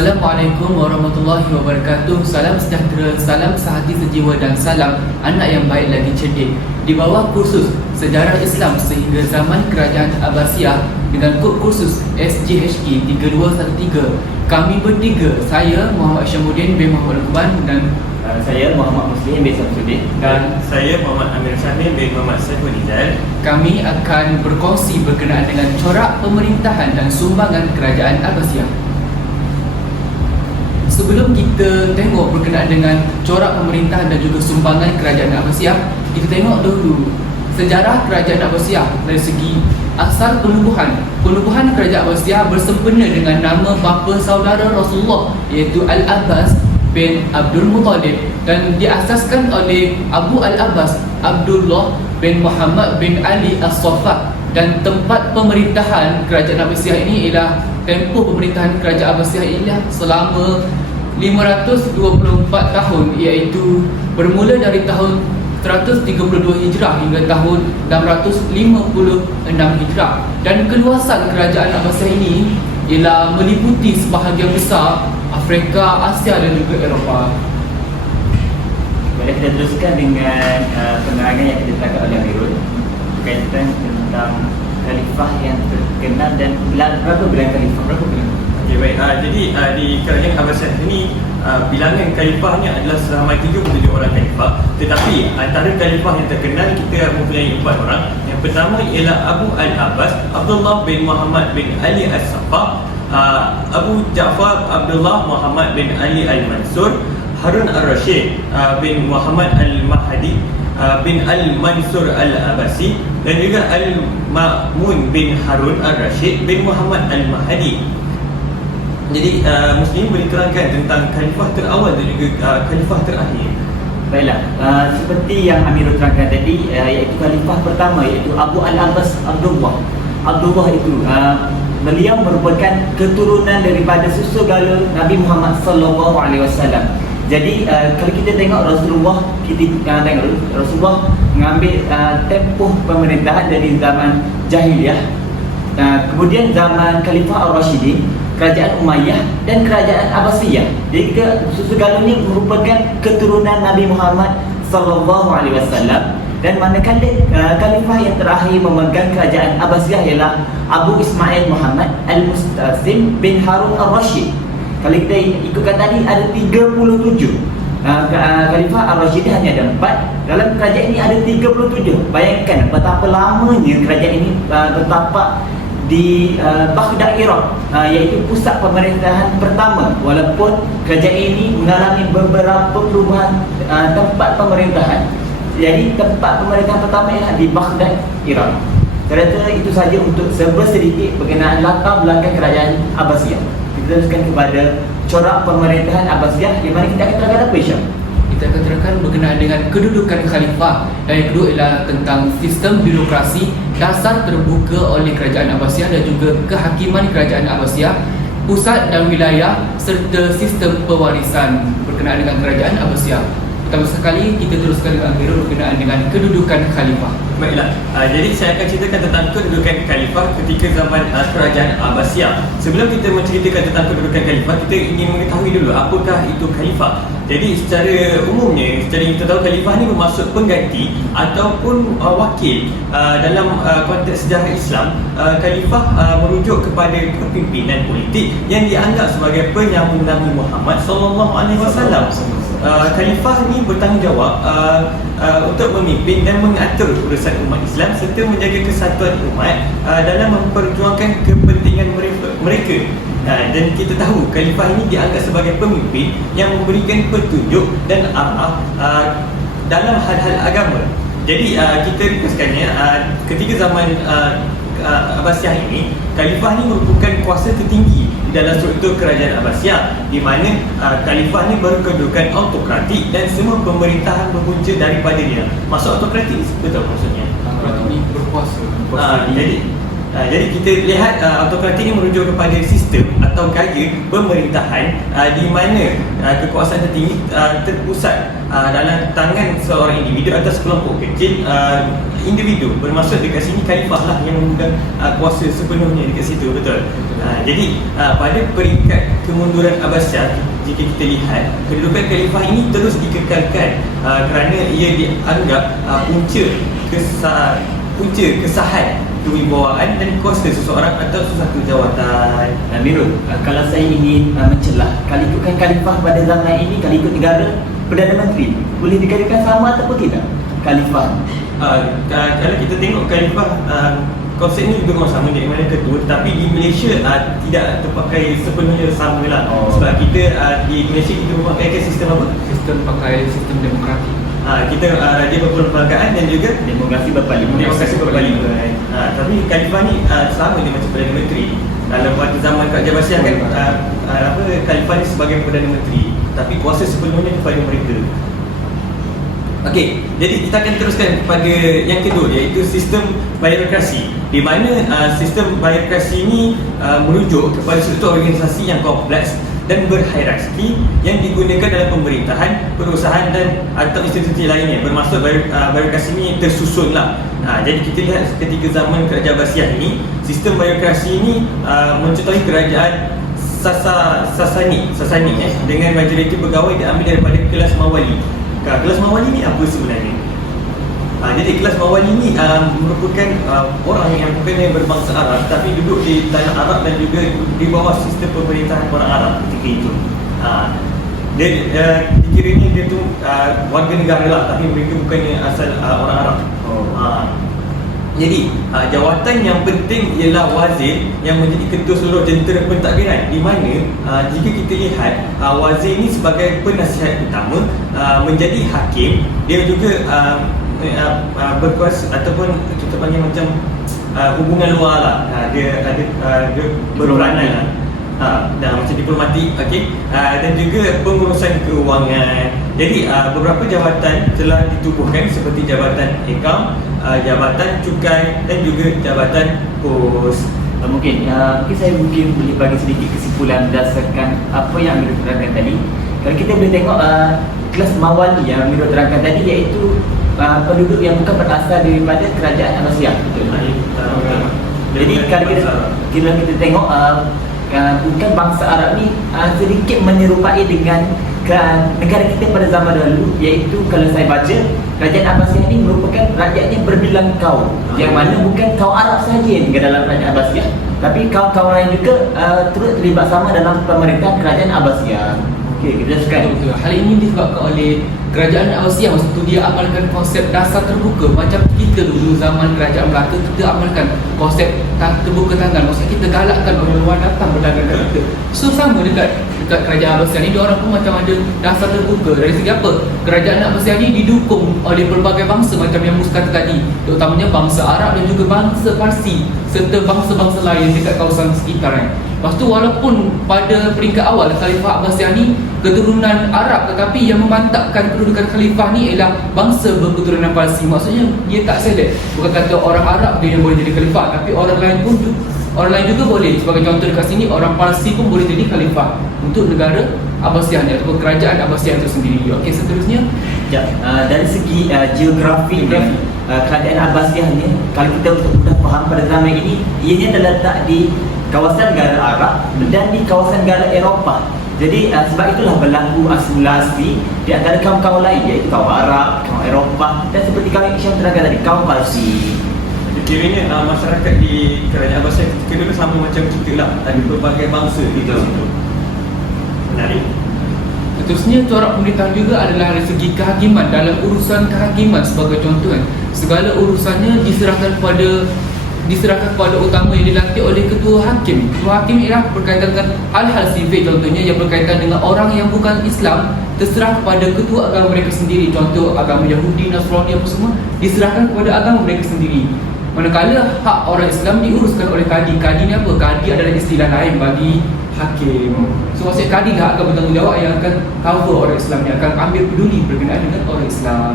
Assalamualaikum warahmatullahi wabarakatuh. Salam sejahtera, salam sehati sejiwa dan salam anak yang baik lagi cerdik. Di bawah kursus Sejarah Islam sehingga zaman Kerajaan Abbasiyah dengan kod kursus SJHK 3213, kami bertiga, saya Muhammad Syamuddin bin Muhammad Ruban dan saya Muhammad Muslim bin Samsudin dan saya Muhammad Amir Syamil bin Muhammad Saiful Rizal. kami akan berkongsi berkenaan dengan corak pemerintahan dan sumbangan Kerajaan Abbasiyah. Sebelum kita tengok berkenaan dengan corak pemerintahan dan juga sumbangan Kerajaan Abbasiyah, kita tengok dulu sejarah Kerajaan Abbasiyah dari segi asal penubuhan. Penubuhan Kerajaan Abbasiyah bersempena dengan nama bapa saudara Rasulullah, iaitu Al-Abbas bin Abdul Muttalib, dan diasaskan oleh Abu Al-Abbas Abdullah bin Muhammad bin Ali As-Saffah. Dan tempat pemerintahan Kerajaan Abbasiyah ini ialah tempoh pemerintahan Kerajaan Abbasiyah ialah selama 524 tahun, iaitu bermula dari tahun 132 Hijrah hingga tahun 656 Hijrah. Dan keluasan Kerajaan Abbasiyah ini ialah meliputi sebahagian besar Afrika, Asia dan juga Eropah. Boleh kita teruskan dengan penerangan yang kita terangkan oleh Amirul berkaitan tentang khalifah yang terkenal dan berapa bulan khalifah, berapa bulan? Okey, baik. Jadi di Kerajaan Abbasiyah ini bilangan khalifahnya adalah seramai 77 orang khalifah. Tetapi antara khalifah yang terkenal kita mempunyai 4 orang. Yang pertama ialah Abu Al-Abbas Abdullah bin Muhammad bin Ali As-Saffah, Abu Ja'far Abdullah Muhammad bin Ali Al-Mansur, Harun Ar-Rashid bin Muhammad Al-Mahdi bin Al-Mansur Al-Abbasi, dan juga Al-Ma'mun bin Harun Ar-Rashid bin Muhammad Al-Mahdi. Jadi Muslim boleh terangkan tentang khalifah terawal dan juga khalifah terakhir. Baiklah, seperti yang Amirul terangkan tadi, iaitu khalifah pertama iaitu Abu Al-Abbas Abdullah. Abdullah itu beliau merupakan keturunan daripada susugala Nabi Muhammad sallallahu alaihi wasallam. Jadi kalau kita tengok Rasulullah, kita tengok Rasulullah mengambil tempoh pemerintahan dari zaman Jahiliyah, kemudian zaman Khalifah Ar-Rashidin, Kerajaan Umayyah dan Kerajaan Abbasiyah. Jadi segalanya merupakan keturunan Nabi Muhammad sallallahu alaihi wasallam. Dan manakala khalifah yang terakhir memegang Kerajaan Abbasiyah ialah Abu Ismail Muhammad Al-Mustasim bin Harun Ar-Rashid. Kalau kita ikutkan tadi ada 37. Khalifah Ar-Rashid hanya ada 4. Dalam kerajaan ini ada 37. Bayangkan betapa lamanya kerajaan ini tertapak di Baghdad, Iraq, iaitu pusat pemerintahan pertama. Walaupun kerajaan ini mengalami beberapa perubahan tempat pemerintahan, jadi tempat pemerintahan pertama ialah di Baghdad, Iraq. Saya rasa itu saja untuk sedikit berkenaan latar belakang Kerajaan Abbasiyah. Kita teruskan kepada corak pemerintahan Abbasiyah, di mana kita akan terangkan apa, Syam? Kita akan terangkan berkenaan dengan kedudukan khalifah, dan yang kedua ialah tentang sistem birokrasi, dasar terbuka oleh Kerajaan Abbasiyah dan juga kehakiman Kerajaan Abbasiyah, pusat dan wilayah, serta sistem pewarisan berkenaan dengan Kerajaan Abbasiyah. Pertama sekali kita teruskan dengan Amirul berkenaan dengan kedudukan khalifah. Baiklah, jadi saya akan ceritakan tentang kedudukan khalifah ketika zaman Kerajaan Abbasiyah. Sebelum kita menceritakan tentang kedudukan khalifah, kita ingin mengetahui dulu apakah itu khalifah. Jadi secara umumnya, secara kita tahu khalifah ni bermaksud pengganti ataupun wakil. Dalam konteks sejarah Islam, khalifah merujuk kepada kepimpinan politik yang dianggap sebagai penyambung Nabi Muhammad sallallahu alaihi wasallam. Khalifah ni bertanggungjawab untuk memimpin dan mengatur urusan umat Islam serta menjaga kesatuan umat dalam memperjuangkan kepentingan mereka. Dan kita tahu khalifah ini dianggap sebagai pemimpin yang memberikan petunjuk dan arah dalam hal-hal agama. Jadi kita ringkaskannya, ketika zaman Abbasiyah ini, khalifah ini merupakan kuasa tertinggi di dalam struktur Kerajaan Abbasiyah, di mana khalifah ini berkedudukan autokratik dan semua pemerintahan berpunca daripada dia. Maksud autokratik betul maksudnya? Ini berkuasa. Jadi Jadi kita lihat autokratik ini merujuk kepada sistem atau gaya pemerintahan di mana kekuasaan tertinggi terpusat dalam tangan seorang individu atau sekelompok kecil individu. Bermaksud dekat sini khalifah lah yang memegang kuasa sepenuhnya dekat situ, betul? Jadi pada peringkat kemunduran Abbasiyah, jika kita lihat kedudukan khalifah ini terus dikekalkan kerana ia dianggap punca kesahan kewibawaan dan kuasa seseorang atau sesuatu jawatan. Amirul, kalau saya ingin mencelah, kalau ikutkan khalifah pada zaman ini, kalau ikut negara Perdana Menteri, boleh dikatakan sama ataupun tidak khalifah? Kalau kita tengok khalifah, konsep ni juga sama di mana ketua, tapi di Malaysia tidak terpakai sepenuhnya sama lah. Sebab kita di Malaysia kita memakaikan sistem apa? Sistem demokratik. Kita raja berperlembagaan dan juga Demokrasi berparlimen. tapi khalifah ni sama dia macam Perdana Menteri. Dalam pada zaman Kerajaan Abbasiyah kan khalifah ni sebagai Perdana Menteri, tapi kuasa sepenuhnya kepada mereka. Okey, jadi kita akan teruskan pada yang kedua, iaitu sistem birokrasi, di mana sistem birokrasi ini merujuk kepada struktur organisasi yang kompleks dan berhierarki yang digunakan dalam pemerintahan, perusahaan dan atau institusi lainnya. Bermaksud birokrasi ini tersusunlah. Jadi kita lihat ketika zaman Kerajaan Abbasiyah ini, sistem birokrasi ini mencontohi kerajaan Sasani dengan majoriti pegawai diambil daripada kelas mawali. Kelas mawali ni apa sebenarnya? Jadi kelas mawali ni merupakan orang yang bukannya berbangsa Arab tapi duduk di tanah Arab dan juga di bawah sistem pemerintahan orang Arab ketika itu. Dia dikiranya dia tu warga negara lah, tapi mereka bukannya asal orang Arab. Jadi jawatan yang penting ialah wazir yang menjadi ketua seluruh jentera pentadbiran, di mana jika kita lihat wazir ini sebagai penasihat utama, menjadi hakim, dia juga berkuasa ataupun kita panggil macam hubungan luar lah. Dia berperanan lah. Macam diplomatik, okey, dan juga pengurusan keuangan. Jadi beberapa jabatan telah ditubuhkan seperti jabatan Ekam, jabatan cukai dan juga jabatan pos. Mungkin saya boleh bagi sedikit kesimpulan berdasarkan apa yang Amirul terangkan tadi. Kalau kita boleh tengok kelas mawali yang Amirul terangkan tadi, iaitu penduduk yang bukan berasal daripada kerajaan Abbasiyah, betul? Jadi kalau kita tengok bukan bangsa Arab ni sedikit menyerupai dengan negara kita pada zaman dahulu, iaitu kalau saya baca kerajaan Abbasiyah ni merupakan rakyatnya berbilang kaum, yang mana bukan kaum Arab sahaja yang tinggal dalam kerajaan Abbasiyah, tapi kaum-kaum lain juga turut terlibat sama dalam pemerintahan kerajaan Abbasiyah. Okey, kita teruskan. Betul. Hal ini disebabkan oleh kerajaan Abbasiyah. Masa tu dia amalkan konsep dasar terbuka. Macam kita dulu zaman kerajaan Melaka, kita amalkan konsep terbuka tangan. Maksudnya kita galakkan orang luar datang berdagang dengan kita. So sama dekat kerajaan Abbasiyah ni, dia orang pun macam ada dasar terbuka. Dari segi apa? Kerajaan Abbasiyah ni didukung oleh pelbagai bangsa macam yang Mus kata tadi, terutamanya bangsa Arab dan juga bangsa Parsi serta bangsa-bangsa lain dekat kawasan sekitaran. Lepas tu walaupun pada peringkat awal Khalifah Abbasiyah ni keturunan Arab, tetapi yang memantapkan kedudukan Khalifah ni ialah bangsa berketurunan Parsi. Maksudnya dia tak select, bukan kata orang Arab dia yang boleh jadi Khalifah, tapi orang lain juga boleh. Sebagai contoh dekat sini, orang Parsi pun boleh jadi Khalifah untuk negara Abbasiyah ni ataupun kerajaan Abbasiyah itu sendiri. Okey, seterusnya dari segi geografi kerajaan Abbasiyah ni, kalau kita untuk mudah faham pada zaman ini, ianya terletak di kawasan negara Arab dan di kawasan negara Eropah. Jadi sebab itulah berlaku asimilasi di antara kaum-kaum lain, iaitu kaum Arab, kaum Eropah dan seperti kaum yang terangkan tadi, kaum Parsi. Kiranya masyarakat di kerajaan Abbasiyah ketika dulu sama macam kita lah, ada berbagai bangsa di dalam situ. Menarik. Seterusnya, corak pemerintahan juga adalah dari segi kehakiman. Dalam urusan kehakiman sebagai contoh kan, segala urusannya diserahkan kepada utama yang dilantik oleh ketua hakim. Ketua hakim ialah berkaitan dengan hal-hal sivil, contohnya yang berkaitan dengan orang yang bukan Islam terserah kepada ketua agama mereka sendiri. Contoh agama Yahudi, Nasrani apa semua diserahkan kepada agama mereka sendiri. Manakala hak orang Islam diuruskan oleh kadi. Kadi ni apa? Kadi adalah istilah lain bagi hakim. So maksudnya kadi lah akan bertanggungjawab, yang akan cover orang Islam, yang akan ambil peduli berkenaan dengan orang Islam.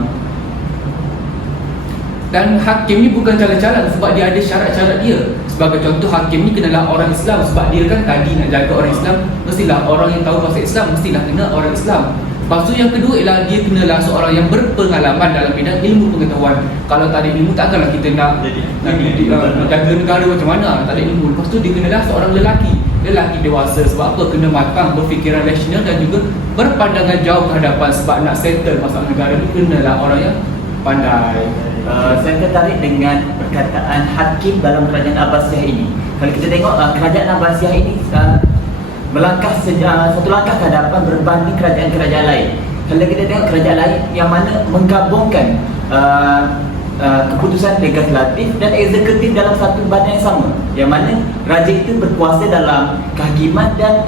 Dan hakim ni bukan jalan-jalan sebab dia ada syarat-syarat dia. Sebagai contoh, hakim ni kenalah orang Islam sebab dia kan tadi nak jaga orang Islam, mestilah orang yang tahu bahasa Islam, mestilah kena orang Islam. Lepas tu yang kedua ialah dia kenalah seorang yang berpengalaman dalam bidang ilmu pengetahuan. Kalau tak ada ilmu, takkanlah kita nak jaga negara macam mana, tak ada ilmu. Lepas tu dia kenalah seorang lelaki dewasa. Sebab apa? Kena matang, berfikiran rasional dan juga berpandangan jauh ke hadapan. Sebab nak settle masalah negara ni kenalah orang yang pandai. Saya tertarik dengan perkataan hakim dalam kerajaan Abbasiyah ini. Kalau kita tengok kerajaan Abbasiyah ini melangkah satu langkah ke hadapan berbanding kerajaan-kerajaan lain. Kalau kita tengok kerajaan lain yang mana menggabungkan keputusan legislatif dan eksekutif dalam satu badan yang sama, yang mana raja itu berkuasa dalam kehakiman dan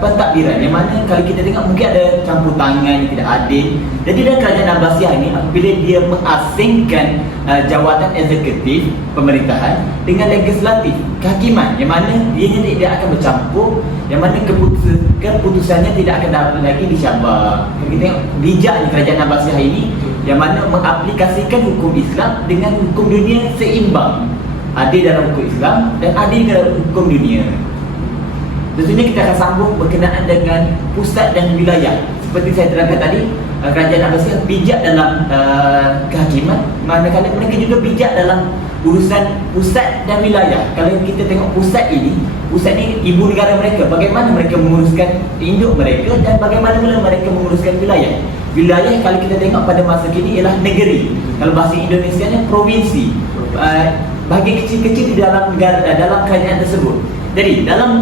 pentadbiran, yang mana kalau kita tengok mungkin ada campur tangan yang tidak adil. Jadi dalam kerajaan Abbasiyah ini, apabila dia mengasingkan jawatan eksekutif pemerintahan dengan legislatif kehakiman, yang mana dia tidak akan bercampur, yang mana keputusannya tidak akan dapat lagi dicabar. Kalau kita tengok bijaknya kerajaan Abbasiyah ini, yang mana mengaplikasikan hukum Islam dengan hukum dunia seimbang, adil dalam hukum Islam dan adil dalam hukum dunia. Tentunya kita akan sambung berkenaan dengan pusat dan wilayah. Seperti saya terangkan tadi, kerajaan Abbasiyah bijak dalam kehakiman, manakala mereka juga bijak dalam urusan pusat dan wilayah. Kalau kita tengok pusat ini ibu negara mereka, bagaimana mereka menguruskan induk mereka dan bagaimana pula mereka menguruskan wilayah. Wilayah kalau kita tengok pada masa kini ialah negeri. Kalau bahasa Indonesianya provinsi. Bahagian kecil-kecil di dalam negara, dalam kerajaan tersebut. Jadi dalam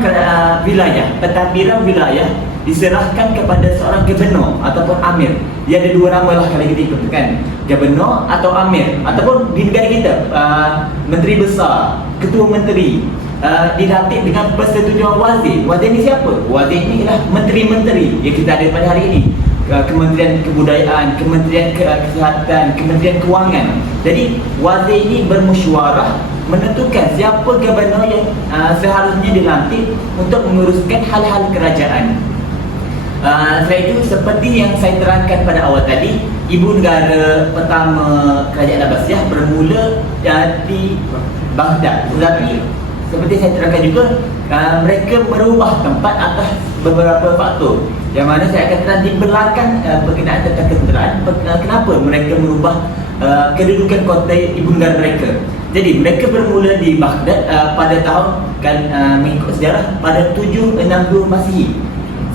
wilayah, pentadbiran wilayah diserahkan kepada seorang gubernur ataupun amir. Dia ada dua nama lah kalau kita ikutkan, gubernur atau amir. Ataupun di negara kita menteri besar, ketua menteri, dilantik dengan persetujuan wazir. Wazir ni siapa? Wazir ni ialah menteri-menteri yang kita ada pada hari ini. Kementerian Kebudayaan, Kementerian Kesihatan, Kementerian Kewangan. Jadi wazir ini bermesyuarah menentukan siapa gubernur yang seharusnya dilantik untuk menguruskan hal-hal kerajaan. Selain itu, seperti yang saya terangkan pada awal tadi, ibu negara pertama kerajaan Abbasiyah bermula di Baghdad. Tetapi seperti saya terangkan juga, mereka merubah tempat atas beberapa faktor, yang mana saya akan terang di belakang berkenaan tentang ketenteraan kenapa mereka merubah kedudukan kota ibu negara mereka. Jadi mereka bermula di Baghdad pada tahun mengikut sejarah pada 762 Masihi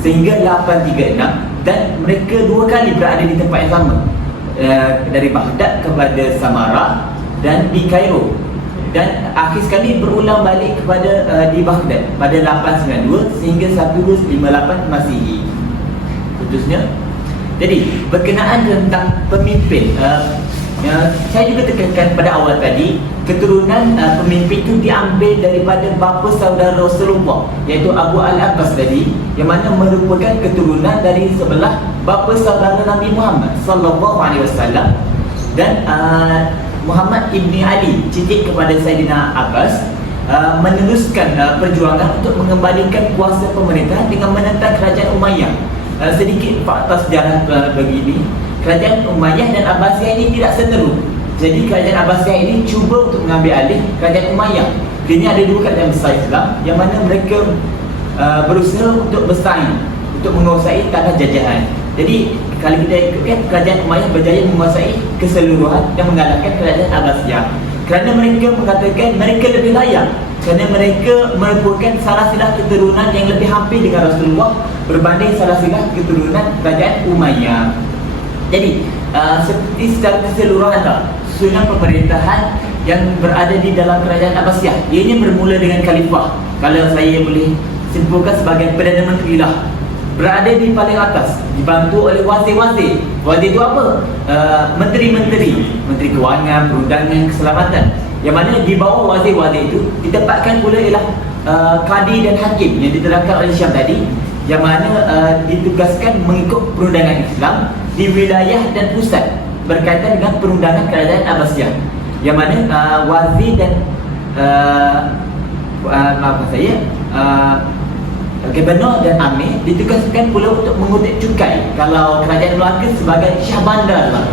sehingga 836, dan mereka dua kali berada di tempat yang sama, dari Baghdad kepada Samarra dan di Kairo, dan akhir sekali berulang balik kepada di Baghdad pada 892 sehingga 1258 Masihi. Putusnya. Jadi berkenaan tentang pemimpin, saya juga tekankan pada awal tadi, keturunan pemimpin itu diambil daripada bapa saudara Rasulullah, iaitu Abu Al-Abbas tadi, yang mana merupakan keturunan dari sebelah bapa saudara Nabi Muhammad sallallahu alaihi wasallam, dan Muhammad ibni Ali, cicit kepada Saidina Abbas, meneruskan perjuangan untuk mengembalikan kuasa pemerintahan dengan menentang kerajaan Umayyah. Sedikit fakta sejarah begini, kerajaan Umayyah dan Abbasiyah ini tidak seteru. Jadi kerajaan Abbasiyah ini cuba untuk mengambil alih kerajaan Umayyah. Ini ada dua kerajaan besar Islam yang mana mereka berusaha untuk bersaing, untuk menguasai tanah jajahan. Jadi kalau kita ikutkan, kerajaan Umayyah berjaya menguasai keseluruhan dan mengalahkan kerajaan Abbasiyah. Kerana mereka mengatakan mereka lebih layak, kerana mereka merupakan salah silah keturunan yang lebih hampir dengan Rasulullah berbanding salah silah keturunan kerajaan Umayyah. Jadi seperti secara keseluruhan susunan pemerintahan yang berada di dalam kerajaan Abbasiyah, ianya bermula dengan khalifah. Kalau saya boleh simpulkan sebagai Perdana Menteri lah, berada di paling atas, dibantu oleh wazir-wazir. Wazir itu apa? Menteri-menteri, Menteri Kewangan, Perundangan, Keselamatan. Yang mana di bawah wazir-wazir itu ditempatkan pula ialah kadi dan hakim yang diterangkan oleh Syam tadi, yang mana ditugaskan mengikut perundangan Islam di wilayah dan pusat berkaitan dengan perundangan kerajaan Abbasiyah. Yang mana wazir dan gubernur dan amir ditugaskan pula untuk mengutip cukai. Kalau kerajaan Melaka sebagai Syah Bandar lah,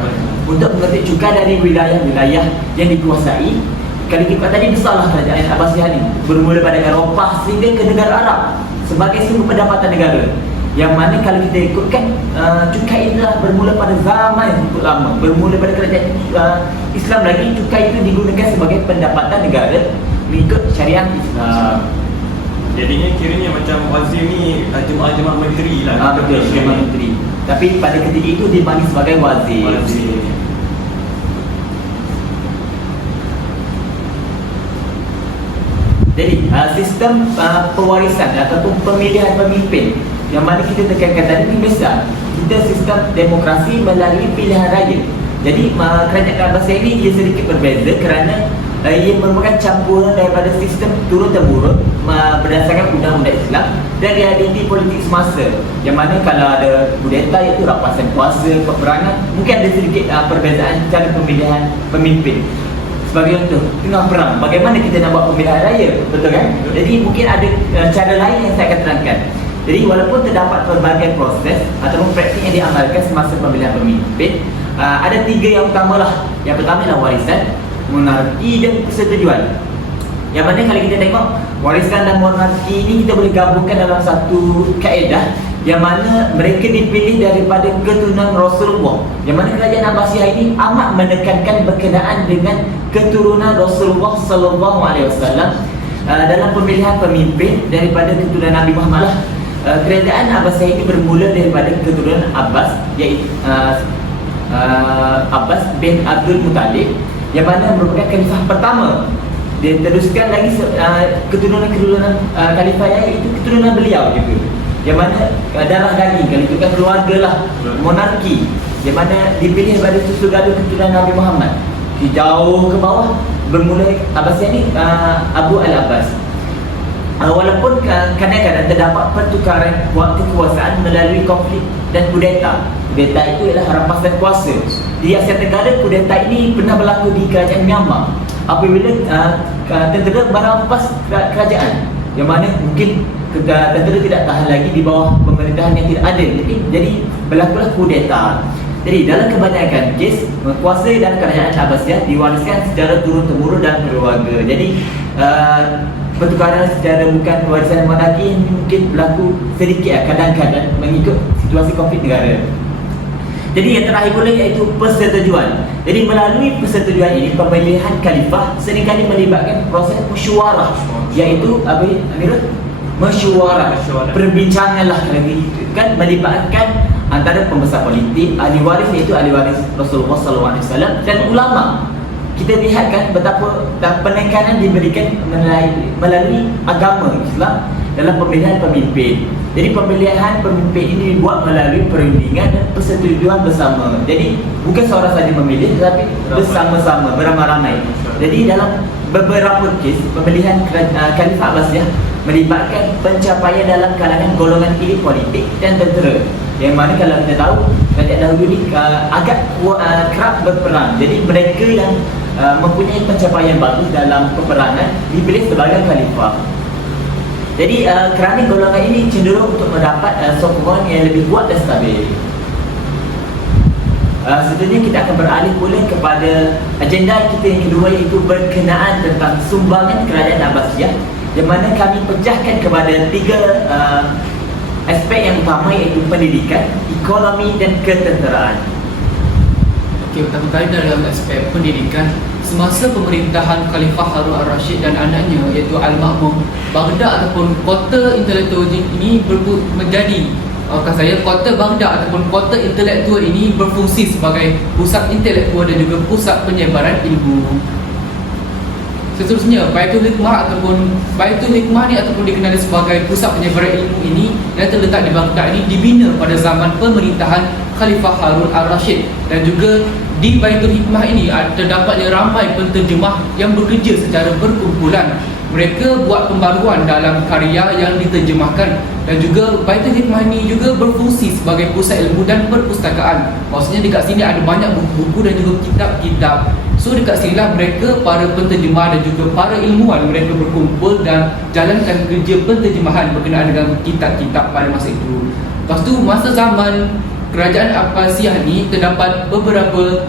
untuk mengetik cukai dari wilayah-wilayah yang dikuasai. Khalifah tadi besarlah kerajaan Abbasiyah ini, bermula pada Eropah sehingga ke negara Arab sebagai sumber pendapatan negara. Yang mana kalau kita ikutkan cukai inilah bermula pada zaman yang cukup lama, bermula pada kerajaan Islam lagi. Cukai itu digunakan sebagai pendapatan negara mengikut syariat Islam. Jadinya kiranya macam wazir ni jemaah-jemaah menteri lah. Betul, jemaah menteri. Tapi pada ketika itu dipanggil sebagai wazir. Jadi sistem pewarisan ataupun pemilihan pemimpin yang mana kita tekankan tadi ini besar. Kita sistem demokrasi melalui pilihan raya. Jadi kerajaan Abbasiyah ini ia sedikit berbeza kerana ia merupakan campuran daripada sistem turun-temurun berdasarkan undang-undang Islam dan realiti politik semasa. Yang mana kalau ada kudeta iaitu rampasan kuasa, peperangan, mungkin ada sedikit perbezaan cara pemilihan pemimpin. Sebagai contoh, tengah perang, bagaimana kita nak buat pemilihan raya, betul kan? Jadi mungkin ada cara lain yang saya akan terangkan. Jadi walaupun terdapat pelbagai proses ataupun praktik yang diamalkan semasa pemilihan pemimpin, ada tiga yang utama lah. Yang pertama adalah warisan, monarki dan persetujuan. Yang mana kalau kita tengok warisan dan monarki ini kita boleh gabungkan dalam satu kaedah yang mana mereka dipilih daripada keturunan Rasulullah. Yang mana kerajaan Abbasiyah ini amat menekankan berkenaan dengan keturunan Rasulullah sallallahu alaihi wasallam dalam pemilihan pemimpin daripada keturunan Nabi Muhammad lah. Kerajaan Abbasiyah ini bermula daripada keturunan Abbas, iaitu Abbas bin Abdul Muttalib, yang mana merupakan khalifah pertama. Dia teruskan lagi keturunan khalifah iaitu keturunan beliau juga, yang mana darah daging, kalau itu kan keluarga lah, monarki, yang mana dipilih daripada susu gadu keturunan Nabi Muhammad. Jauh ke bawah bermula Abbasiyah ni Abu Al-Abbas. Walaupun kadang-kadang terdapat pertukaran kekuasaan melalui konflik dan kudeta. Kudeta itu ialah rampasan kuasa. Di Asia Tenggara, kudeta ini pernah berlaku di kerajaan Myanmar apabila tentera merampas kerajaan, yang mana mungkin tentera tidak tahan lagi di bawah pemerintahan yang tidak adil. Jadi berlakulah kudeta. Jadi dalam kebanyakan kes, kuasa dan kerajaan Abbasiyah diwariskan secara turun-temurun dan keluarga. Jadi pertukaran secara bukan warisan monarki mungkin berlaku sedikit kadang-kadang mengikut situasi konflik negara. Jadi yang terakhir pula iaitu persetujuan. Jadi melalui persetujuan ini, pemilihan khalifah seringkali melibatkan proses mesyuarah, iaitu apa Amirul? Mesyuarah. Perbincangan lah lagi kan, melibatkan antara pembesar politik, ahli waris iaitu ahli waris Rasulullah SAW dan ulama. Kita lihat kan betapa penekanan diberikan melalui agama Islam dalam pemilihan pemimpin. Jadi pemilihan pemimpin ini dibuat melalui perundingan dan persetujuan bersama. Jadi bukan seorang saja memilih, tetapi bersama-sama, beramai-ramai. Jadi dalam beberapa kes pemilihan Khalifah Abbasiyah melibatkan pencapaian dalam kalangan golongan elit politik dan tentera. Yang mana kalau kita tahu kerajaan dahulu ni agak kerap berperang. Jadi mereka yang mempunyai pencapaian bagus dalam peperangan dipilih sebagai khalifah. Jadi kerana golongan ini cenderung untuk mendapat sokongan yang lebih kuat dan stabil. Seterusnya kita akan beralih pula kepada agenda kita yang kedua, iaitu berkenaan tentang sumbangan kerajaan Abbasiyah, yang mana kami pecahkan kepada tiga aspek yang utama, iaitu pendidikan, ekonomi dan ketenteraan. Okey, pertama kali dalam aspek pendidikan, semasa pemerintahan Khalifah Harun al-Rashid dan anaknya iaitu Al-Ma'mun, Baghdad ataupun kota intelektual ini menjadi kota Baghdad ataupun kota intelektual ini berfungsi sebagai pusat intelektual dan juga pusat penyebaran ilmu. Seterusnya, Baitul Hikmah ni ataupun dikenali sebagai pusat penyebaran ilmu ini yang terletak di Baghdad ini dibina pada zaman pemerintahan Khalifah Harun al-Rashid, dan juga di Baitul Hikmah ini terdapatnya ramai penterjemah yang bekerja secara berkumpulan. Mereka buat pembaruan dalam karya yang diterjemahkan, dan juga Baitul Hikmah ini juga berfungsi sebagai pusat ilmu dan perpustakaan. Maksudnya dekat sini ada banyak buku-buku dan juga kitab-kitab. So dekat sinilah mereka, para penterjemah dan juga para ilmuwan, mereka berkumpul dan jalankan kerja penterjemahan berkenaan dengan kitab-kitab pada masa itu. Lepas tu masa zaman kerajaan Abbasiyah ni terdapat beberapa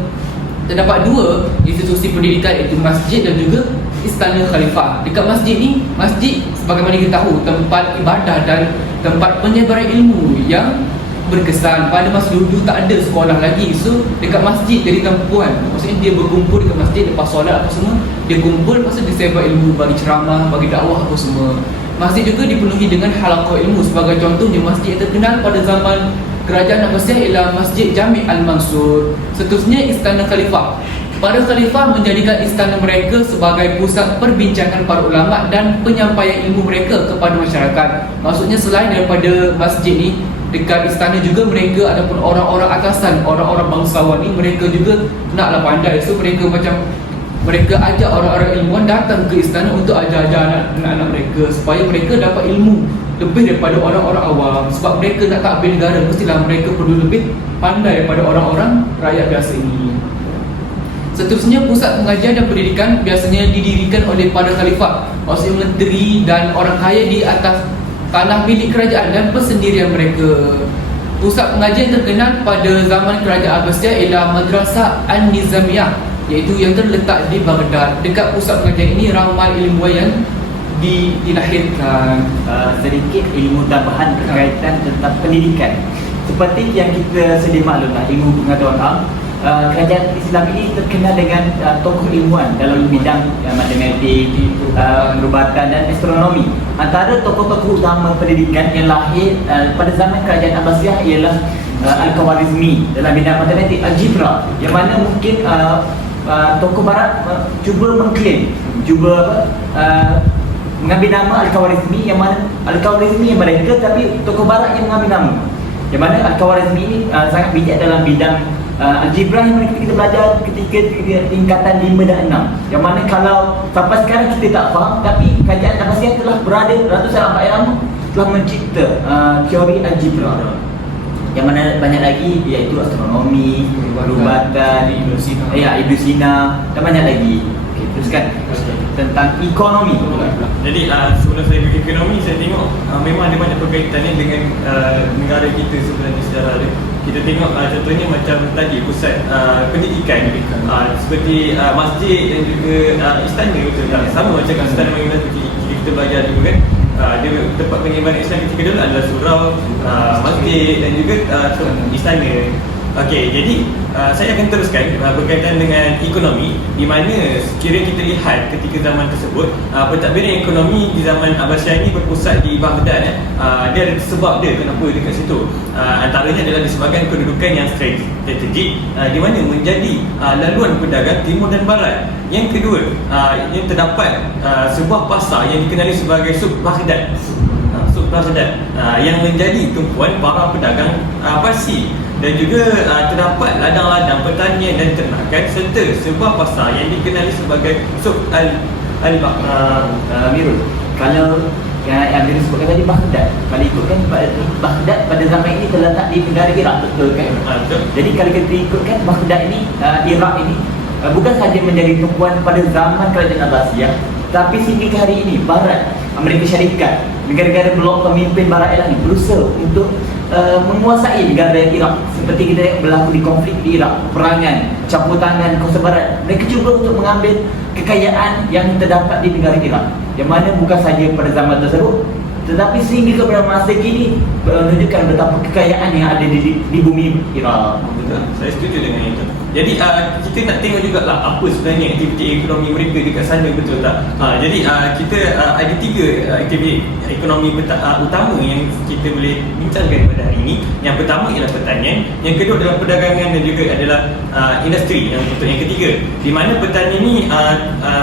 terdapat dua institusi pendidikan, iaitu masjid dan juga istana khalifah. Dekat masjid ni, masjid sebagaimana kita tahu tempat ibadah dan tempat penyebaran ilmu yang berkesan. Pada masa dulu tak ada sekolah lagi, so dekat masjid jadi tempuan. Maksudnya dia berkumpul dekat masjid lepas solat apa semua, dia kumpul lepas tu dia sebar ilmu, bagi ceramah, bagi dakwah apa semua. Masjid juga dipenuhi dengan halaqah ilmu. Sebagai contohnya, masjid yang terkenal pada zaman Kerajaan Abbasiyah ialah Masjid Jami' Al-Mansur. Seterusnya istana khalifah. Para khalifah menjadikan istana mereka sebagai pusat perbincangan para ulama dan penyampaian ilmu mereka kepada masyarakat. Maksudnya selain daripada masjid ni, dekat istana juga mereka ataupun orang-orang atasan, orang-orang bangsawan ni, mereka juga naklah pandai. So mereka ajak orang-orang ilmuwan datang ke istana untuk ajar-ajar anak-anak mereka supaya mereka dapat ilmu lebih daripada orang-orang awam. Sebab mereka nak takbir negara, mestilah mereka perlu lebih pandai daripada orang-orang rakyat biasa ini. Seterusnya, pusat pengajian dan pendidikan biasanya didirikan oleh para khalifah, maksudnya menteri dan orang kaya di atas tanah milik kerajaan dan persendirian mereka. Pusat pengajian terkenal pada zaman Kerajaan Abbasiyah ialah Madrasah An-Nizamiyah, iaitu yang terletak di Baghdad. Dekat pusat pengajian ini ramai ilmuwan yang dilahirkan. Sedikit ilmu tambahan berkaitan tentang pendidikan. Seperti yang kita sedia maklumlah, ilmu pengetahuan am, kerajaan Islam ini terkenal dengan tokoh ilmuwan dalam bidang matematik, perubatan dan astronomi. Antara tokoh-tokoh utama pendidikan yang lahir pada zaman Kerajaan Abbasiyah ialah Al-Khawarizmi dalam bidang matematik, algebra, yang mana mungkin tokoh barat cuba mengklaim, mengambil nama Al-Khawarizmi, yang mana Al-Khawarizmi yang mereka, tapi tokoh barat yang mengambil nama. Yang mana Al-Khawarizmi ini sangat bijak dalam bidang algebra yang mana kita belajar ketika tingkatan 5 dan 6. Yang mana kalau sampai sekarang kita tak faham, tapi Kerajaan Abbasiyah telah berada ratusan abad yang lama telah mencipta teori algebra. Yang mana banyak lagi, iaitu astronomi, perubatan, Ibn Sina dan banyak lagi. Okey, teruskan tentang ekonomi. Jadi sebelum saya pergi ekonomi, saya tengok memang ada banyak perkaitannya dengan negara kita sebenarnya sejarah dia. Kita tengok contohnya macam tadi pusat pendidikan, seperti masjid dan juga istana, betul tak? Sama macam istana Madinah kita belajar dulu kan. Dia tempat pengibaran Islam ketika dulu adalah surau, masjid dan juga istana. Okey, jadi saya akan teruskan berkaitan dengan ekonomi, di mana sekiranya kita lihat ketika zaman tersebut, pentadbiran ekonomi di zaman Abbasiyah ini berpusat di Baghdad. Dia ada sebab dia kenapa dekat situ. Antaranya adalah disebabkan kedudukan yang strategik, di mana menjadi laluan pedagang timur dan barat. Yang kedua, yang terdapat sebuah pasar yang dikenali sebagai Suk Baghdad. Suk Baghdad yang menjadi tumpuan para pedagang Parsi, dan juga terdapat ladang-ladang pertanian dan ternakan, serta sebuah pasar yang dikenali sebagai Suk Mirul, kalau yang Mirul sebutkan tadi Baghdad, kalau ikutkan Baghdad pada zaman ini terletak di negara Iraq, betul kan? Betul. Jadi kalau kita ikutkan Baghdad ini, Iraq ini bukan sahaja menjadi tumpuan pada zaman Kerajaan Abbasiyah, tapi sehingga ke hari ini Barat, Amerika Syarikat, negara-negara blok pemimpin Barat ini berusaha untuk menguasai negara Iraq. Seperti kita berlaku di konflik di Iraq, perangan, campur tangan Kawasan Barat. Mereka cuba untuk mengambil kekayaan yang terdapat di negara Iraq, yang mana bukan saja pada zaman tersebut, tetapi sehingga kepada masa kini menunjukkan betapa kekayaan yang ada di bumi Iraq. Betul, saya setuju dengan itu. Jadi kita nak tengok jugalah apa sebenarnya aktiviti ekonomi mereka dekat sana, betul tak? Jadi kita ada 3 aktiviti ekonomi utama yang kita boleh bincangkan pada hari ini. Yang pertama ialah pertanian, yang kedua adalah perdagangan, dan juga adalah industri, yang untuk yang ketiga, di mana pertanian ini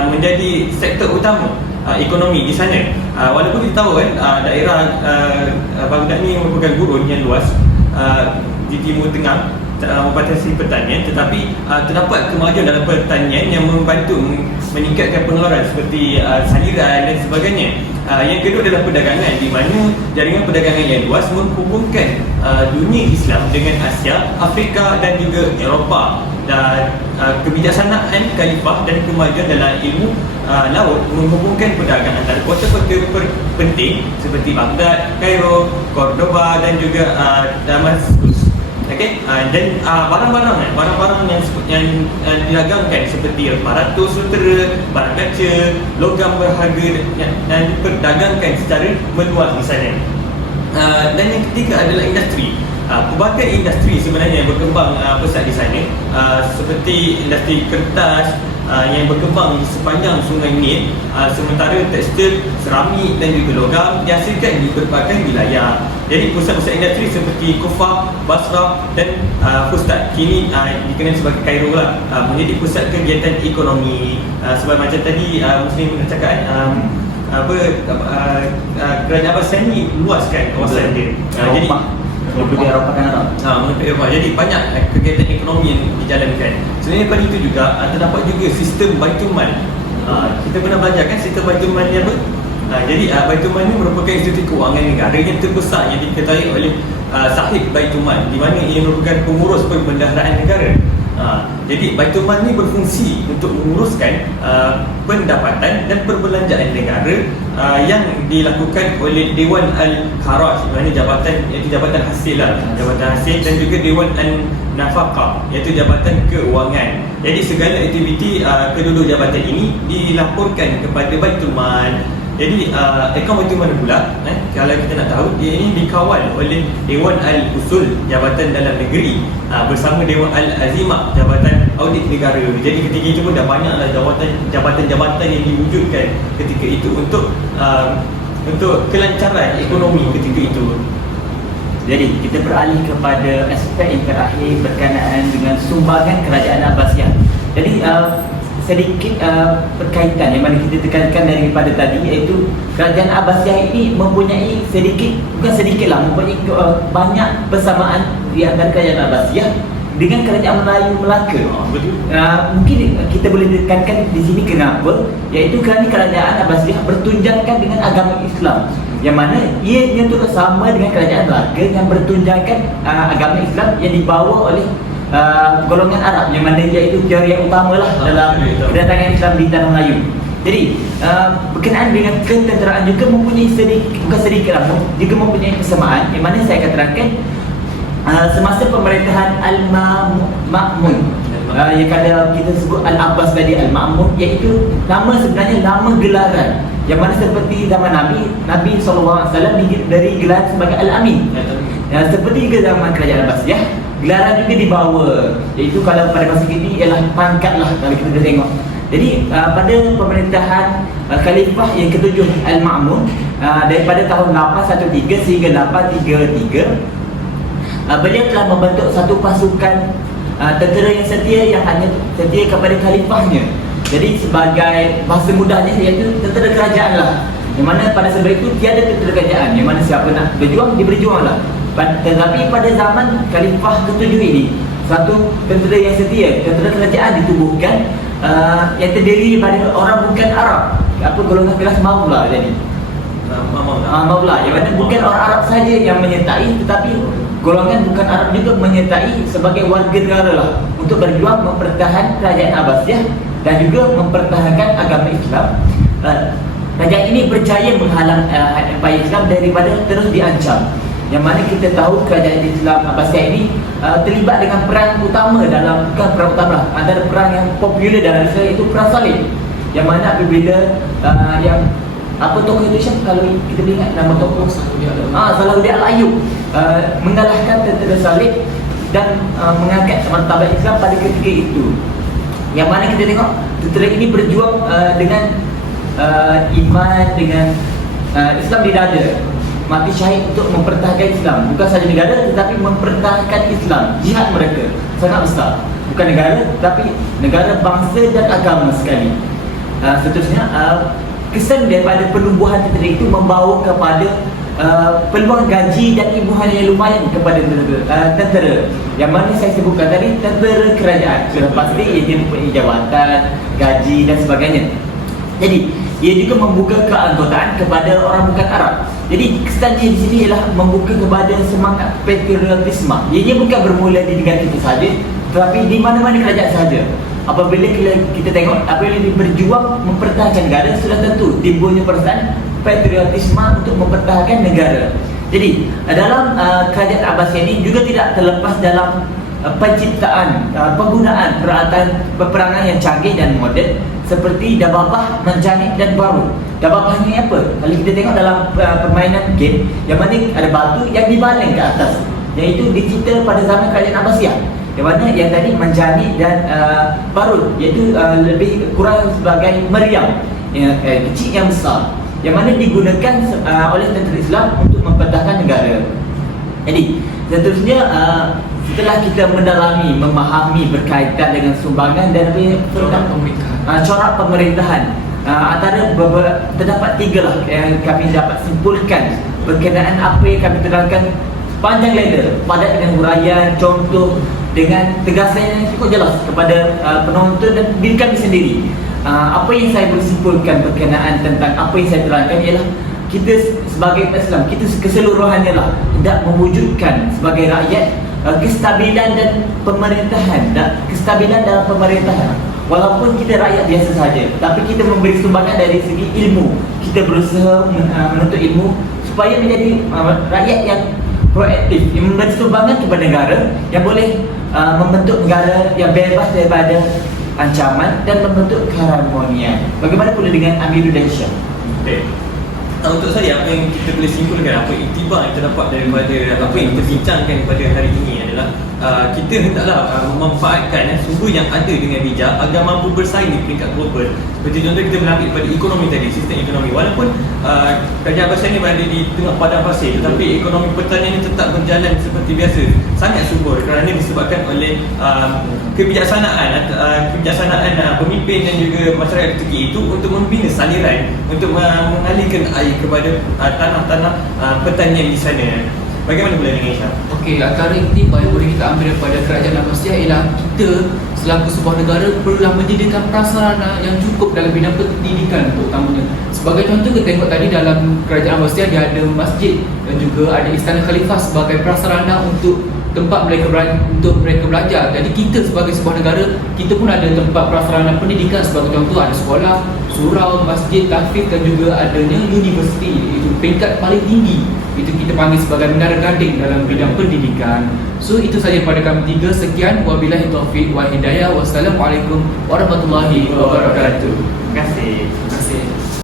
menjadi sektor utama ekonomi di sana. Walaupun kita tahu kan daerah Baghdad ni merupakan gurun yang luas di timur tengah, membatasi pertanian, tetapi terdapat kemajuan dalam pertanian yang membantu meningkatkan pengeluaran seperti saliran dan sebagainya. Yang kedua adalah perdagangan, di mana jaringan perdagangan yang luas menghubungkan dunia Islam dengan Asia, Afrika dan juga Eropah. Dan kebijaksanaan khalifah dan kemajuan dalam ilmu laut menghubungkan perdagangan antara kota-kota penting seperti Baghdad, Kairo, Cordoba dan juga Damaskus. Okey, dan barang-barang yang didagangkan seperti aparatur sutera, barang kaca, logam berharga yang diperdagangkan secara meluas di sana. Dan yang ketiga adalah industri. Pelbagai industri sebenarnya yang berkembang pesat di sana, seperti industri kertas yang berkembang di sepanjang Sungai Nil, sementara tekstil, seramik dan juga logam dihasilkan di berbagai wilayah. Jadi pusat-pusat industri seperti Kufah, Basrah dan Fustat kini dikenal sebagai Kairo lah, menjadi pusat kegiatan ekonomi. Sebab macam tadi Muslim cakap kerajaan Abbasiyah ni luaskan kawasan dia. Jadi Mengenai Eropah dan Arab. mengenai Eropah. Jadi banyak kegiatan ekonomi yang dijalankan. Sebenarnya pada itu juga terdapat juga sistem Baitul Mal. Kita pernah belajar kan sistem Baitul Mal ni apa? Jadi Baitul Mal ni merupakan institusi kewangan negara yang terbesar yang diketahui oleh sahib Baitul Mal, di mana ia merupakan pengurus perbendaharaan negara. Jadi Baitul Mal ni berfungsi untuk menguruskan pendapatan dan perbelanjaan negara yang dilakukan oleh Dewan Al-Kharaj, mana iaitu jabatan hasil lah, jabatan hasil, dan juga Dewan Al-Nafaqah, iaitu jabatan keuangan. Jadi segala aktiviti kedua-dua jabatan ini dilaporkan kepada Baitul Mal. Jadi akaun Baitul Mal pula, kalau kita nak tahu, dia ini dikawal oleh Dewan Al-Usul, Jabatan Dalam Negeri, bersama Dewan Al-Azimah, Jabatan Audit Negara. Jadi ketika itu pun dah banyaklah jabatan-jabatan yang diwujudkan ketika itu untuk kelancaran ekonomi ketika itu. Jadi kita beralih kepada aspek yang terakhir berkenaan dengan sumbangan kerajaan Abbasiyah. Jadi sedikit perkaitan yang mana kita tekankan daripada tadi, iaitu kerajaan Abbasiyah ini mempunyai mempunyai banyak persamaan di antara kerajaan Abbasiyah dengan kerajaan Melayu Melaka. Mungkin kita boleh tekankan di sini kenapa, iaitu kerana kerajaan Abbasiyah bertunjangkan dengan agama Islam, yang mana ia turut sama dengan kerajaan Melaka yang bertunjangkan agama Islam yang dibawa oleh golongan Arab, yang mana iaitu teori yang utama lah dalam kedatangan Islam di tanah Melayu. Jadi berkenaan dengan ketenteraan juga mempunyai juga mempunyai persamaan, yang mana saya akan terangkan semasa pemerintahan Al-Ma'mun, yang kalau kita sebut Al-Abbas tadi, Al-Ma'mun, iaitu nama sebenarnya nama gelaran, yang mana seperti zaman Nabi SAW dari gelar sebagai Al-Amin. Seperti juga zaman kerajaan Abbasiyah, gelaran juga dibawa, iaitu kalau pada masa kini ialah pangkat lah kalau kita tengok. Jadi pada pemerintahan Khalifah yang ketujuh Al-Ma'mun, daripada tahun 813 sehingga 833, beliau telah membentuk satu pasukan tentera yang setia, yang hanya setia kepada khalifahnya. Jadi sebagai bahasa mudahnya, iaitu tentera kerajaan lah, yang mana pada sebelum itu tiada tentera kerajaan, yang mana siapa nak berjuang, dia berjuang lah. Tetapi pada zaman Khalifah ketujuh ini, satu tentera yang setia, tentera kerajaan ditubuhkan, yang terdiri daripada orang bukan Arab, golongan kelas Maula. Jadi Maula, yang mana bukan orang Arab saja yang menyertai, tetapi golongan bukan Arab juga menyertai sebagai warga negara lah, untuk berjuang mempertahankan kerajaan Abbasiyah dan juga mempertahankan agama Islam. Kerajaan ini berjaya menghalang empayar Islam daripada terus diancam, yang mana kita tahu kerajaan Islam Abbasiyah ini terlibat dengan perang utama bukan perang utama lah, antara perang yang popular dalam Islam, iaitu perang salib, yang mana apabila tokoh Indonesia, kalau kita ingat nama tokoh Salahuddin Al-Ayyub, mengalahkan tentera salib dan mengangkat martabat Islam pada ketika itu, yang mana kita tengok tentera ini berjuang dengan iman, dengan Islam di dada, mati syahid untuk mempertahankan Islam. Bukan sahaja negara, tetapi mempertahankan Islam. Jihad mereka sangat besar, bukan negara, tapi negara, bangsa dan agama sekali. Seterusnya, kesan daripada penubuhan tentera itu membawa kepada peluang gaji dan imbuhan yang lumayan kepada tentera, yang mana saya sebutkan tadi, tentera kerajaan. Sudah pasti ia mempunyai jawatan, gaji dan sebagainya. Jadi ia juga membuka keanggotaan kepada orang bukan Arab. Jadi kesannya di sini ialah membuka kepada semangat patriotisme. Ianya bukan bermula di negara kita sahaja, tetapi di mana-mana kerajaan sahaja. Apabila kita tengok, apabila dia berjuang mempertahankan negara, sudah tentu timbulnya perasaan patriotisme untuk mempertahankan negara. Jadi dalam kerajaan Abbasiyah ini juga tidak terlepas dalam penciptaan, penggunaan peralatan peperangan yang canggih dan moden seperti dababah, menjanik dan barut. Dababah ni apa? Kalau kita tengok dalam permainan game yang mana ada batu yang dibaling ke atas, iaitu dicipta pada zaman kerajaan Abbasiyah. Yang mana yang tadi menjanik dan barut, iaitu lebih kurang sebagai meriam kecil yang besar, yang mana digunakan oleh tentera Islam untuk memperdahkan negara. Jadi seterusnya setelah kita mendalami, memahami berkaitan dengan sumbangan dan corak pemerintahan, antara terdapat 3 lah yang kami dapat simpulkan berkenaan apa yang kami terangkan panjang lebar, padat dengan huraian, contoh dengan tegasan yang cukup jelas kepada penonton dan diri kami sendiri. Apa yang saya boleh simpulkan berkenaan tentang apa yang saya terangkan ialah kita sebagai Islam, kita keseluruhannya lah hendak mewujudkan sebagai rakyat kestabilan dan pemerintahan, kestabilan dalam pemerintahan. Walaupun kita rakyat biasa saja, tapi kita memberi sumbangan dari segi ilmu. Kita berusaha menuntut ilmu supaya menjadi rakyat yang proaktif, yang memberi sumbangan kepada negara, yang boleh membentuk negara yang bebas daripada ancaman dan membentuk keharmonian. Bagaimana pula dengan Amirul dan Syah? Okay. Untuk saya, apa yang kita boleh simpulkan, apa iktibar yang terdapat daripada apa yang kita bincangkan pada hari ini adalah kita hendaklah memanfaatkan sumber yang ada dengan bijak agar mampu bersaing di peringkat global. Seperti contoh kita mengambil pada ekonomi tadi, sistem ekonomi. Walaupun kerajaan Abbasiyah ini berada di tengah padang pasir, tetapi ekonomi pertanian ini tetap berjalan seperti biasa, sangat subur kerana disebabkan oleh kebijaksanaan pemimpin dan juga masyarakat ketika itu untuk membina saliran untuk mengalirkan air kepada tanah-tanah pertanian di sana. Bagaimana pula dengan Isya? Okey, antara iktibar yang boleh kita ambil daripada kerajaan Abbasiyah ialah kita selaku sebuah negara perlulah menyediakan prasarana yang cukup dalam bidang pendidikan terutamanya. Sebagai contoh, kita tengok tadi dalam kerajaan Abbasiyah dia ada masjid dan juga ada istana khalifah sebagai prasarana untuk tempat mereka belajar. Jadi kita sebagai sebuah negara, kita pun ada tempat prasarana pendidikan. Sebagai contoh, ada sekolah, surau, masjid, tahfiz dan juga adanya universiti. Itu peringkat paling tinggi, itu kita panggil sebagai menara ganding dalam bidang pendidikan. So itu saja pada kami 3. Sekian, wabillahi taufiq wal hidayah. Wassalamualaikum warahmatullahi wabarakatuh. Terima kasih.